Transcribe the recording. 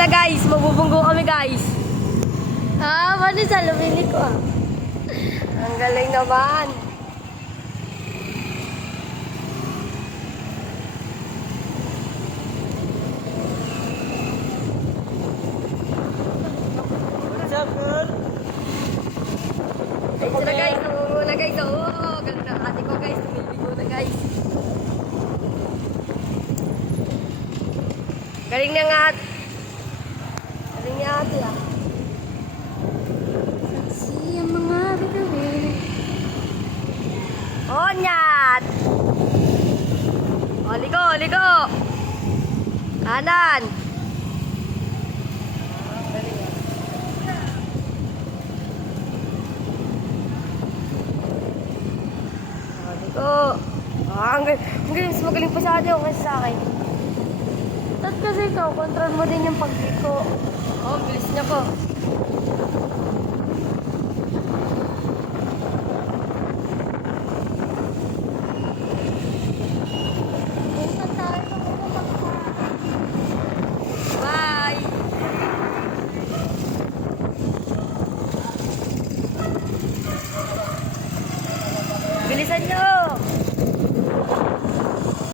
sila guys. Mabubunggo kami guys. Mali sa lumili ko ah. Ang galing naman. What's up, girl? Ayun sila guys. Namumuna na guys. Oo, ganda. Ate ko guys. Tumiligo na guys. Galing na nga. Galing niya ate ah. Saksi ang mga bituin. Onyat! O, ligo, ligo! Kanan! O, ligo! Ang galing, mas magaling pa sa atin o kasi sa akin. At kasi ikaw, control mo din yung pagliko. Oh, bilis niya po.